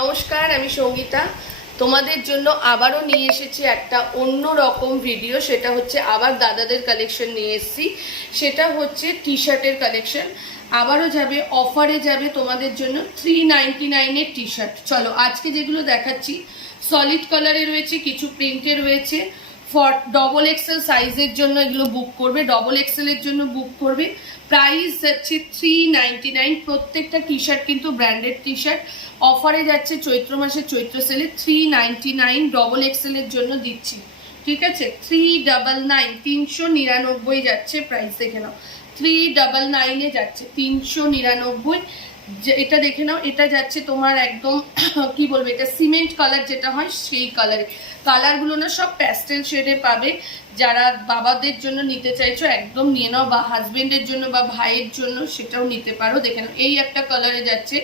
নমস্কার, আমি সঙ্গীতা। তোমাদের জন্য আবারও নিয়ে এসেছি একটা অন্য রকম ভিডিও। সেটা হচ্ছে আবার দাদাদের কালেকশন নিয়ে এসেছি। সেটা হচ্ছে টি শার্টের কালেকশন। আবারও যাবে, অফারে যাবে তোমাদের জন্য 399-এর টি শার্ট। চলো, আজকে যেগুলো দেখাচ্ছি সলিড কালারে রয়েছে, কিছু প্রিন্টে রয়েছে। ফর ডবল এক্সেল সাইজের জন্য এগুলো বুক করবে, ডবল এক্সেলের জন্য বুক করবে। প্রাইস যাচ্ছে 399। প্রত্যেকটা টি শার্ট কিন্তু ব্র্যান্ডেড টি শার্ট। অফারে যাচ্ছে চৈত্র মাসের চৈত্র সেলে 399 ডবল এক্সেলের জন্য দিচ্ছি। ঠিক আছে, 399, 399 যাচ্ছে প্রাইস। দেখে নাও, 399-এ যাচ্ছে 399। এটা দেখে নাও, এটা যাচ্ছে তোমার একদম কি বলবো, এটা সিমেন্ট কালার যেটা হয় সেই কালারে। কালারগুলো না সব প্যাস্টেল শেডে পাবে। যারা বাবাদের জন্য নিতে চাইছো একদম নিয়ে নাও, বা হাজবেন্ডের জন্য বা ভাইয়ের জন্য সেটাও নিতে পারো। দেখে নাও, এই একটা কালারে যাচ্ছে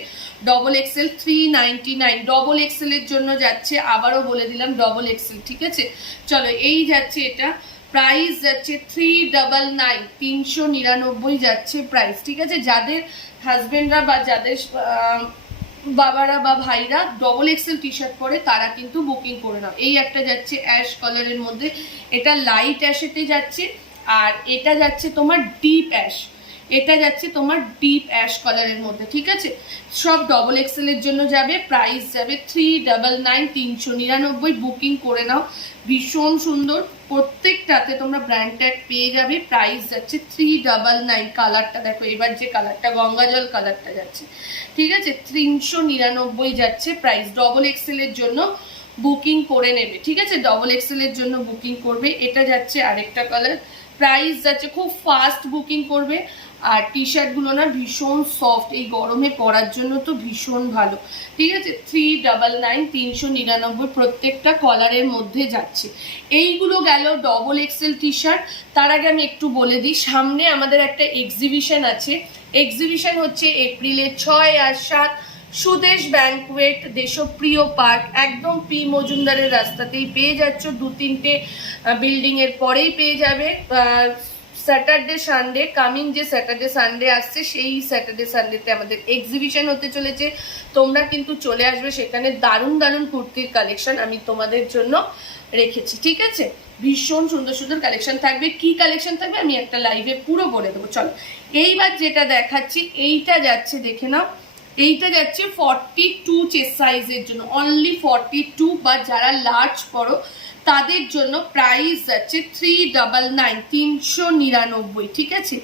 ডবল এক্সেল 399। ডবল এক্সেলের জন্য যাচ্ছে, আবারও বলে দিলাম ডবল এক্সেল। ঠিক আছে, চলো এই যাচ্ছে, এটা প্রাইস যাচ্ছে 399, 399 যাচ্ছে প্রাইস। ঠিক আছে, যাদের হাজবেন্ডরা বা যাদের বাবারা বা ভাইরা ডবল এক্সেল টি শার্ট পরে তারা কিন্তু বুকিং করে নাও। এই একটা যাচ্ছে অ্যাশ কালারের মধ্যে, এটা লাইট অ্যাশেতে যাচ্ছে। আর এটা যাচ্ছে তোমার ডিপ অ্যাশ, এটা যাচ্ছে তোমার ডিপ অ্যাশ কালারের মধ্যে। ঠিক আছে, সব ডবল এক্সেলের জন্য যাবে। প্রাইস যাবে 399, 399। বুকিং করে নাও, ভীষণ সুন্দর প্রত্যেকটাতে তোমরা ব্র্যান্ড ট্যাগ পেয়ে যাবে। প্রাইস যাচ্ছে 399। কালারটা দেখো, এবার যে কালারটা গঙ্গা জল কালারটা যাচ্ছে। ঠিক আছে, 399 যাচ্ছে প্রাইস। ডবল এক্সেলের জন্য বুকিং করে নেবে। ঠিক আছে, ডবল এক্সেলের জন্য বুকিং করবে। এটা যাচ্ছে আরেকটা কালার, প্রাইস যাচ্ছে, খুব ফাস্ট বুকিং করবে। আর টি শার্টগুলো না ভীষণ সফট, এই গরমে পরার জন্য তো ভীষণ ভালো। ঠিক আছে, 399, 399 প্রত্যেকটা কলারের মধ্যে যাচ্ছে। এইগুলো গেল ডবল এক্সেল টি শার্ট। তার আগে আমি একটু বলে দিই, সামনে আমাদের একটা এক্সিবিশন আছে। এক্সিবিশন হচ্ছে এপ্রিলের 6 আর 7, সুদেশ ব্যাংকুয়েট দেশপ্রিয় পার্ক, একদম পি মজুমদারের রাস্তাতেই পেয়ে যাচ্ছ। 2-3টে বিল্ডিং এর পরেই পেয়ে যাবে। স্যাটারডে সানডে, কামিং যে স্যাটারডে সানডে আসছে সেই স্যাটারডে সানডেতে আমাদের এক্সিবিশন হতে চলেছে। তোমরা কিন্তু চলে আসবে, সেখানে দারুণ দারুণ কুর্তির কালেকশন আমি তোমাদের জন্য রেখেছি। ঠিক আছে, ভীষণ সুন্দর সুন্দর কালেকশন থাকবে। কি কালেকশন থাকবে আমি একটা লাইভে পুরো বলে দেবো। চলো, এইবার যেটা দেখাচ্ছি, এইটা যাচ্ছে দেখে নাও, এইটা যাচ্ছে 42 চেস্ট সাইজের জন্য, অনলি 42, বা যারা লার্জ পরো তাদের জন্য। প্রাইস যাচ্ছে 399, 399। ঠিক আছে,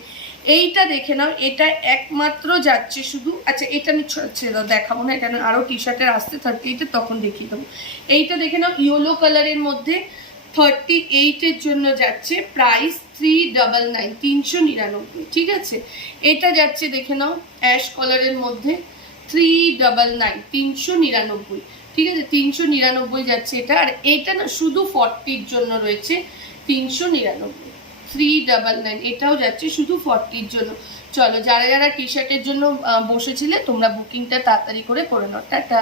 এইটা দেখে নাও, এটা একমাত্র যাচ্ছে শুধু। আচ্ছা, এটা আমি দেখাবো না, এখানে আরো টি শার্টের আসতে 38-এর, তখন দেখিয়ে দেবো। এইটা দেখে নাও, ইয়েলো কালারের মধ্যে 38-এর জন্য যাচ্ছে। প্রাইস 399, 399। ঠিক আছে, এটা যাচ্ছে দেখে নাও অ্যাশ কালারের মধ্যে 399, 399। ঠিক আছে, 399 যাচ্ছে এটা। আর এটা না শুধু 40-র জন্য রয়েছে 399, 399। এটাও যাচ্ছে শুধু 40-র জন্য। চলো, যারা যারা টি শার্টের জন্য বসেছিলে তোমরা বুকিংটা তাড়াতাড়ি করে নাও। টাটা।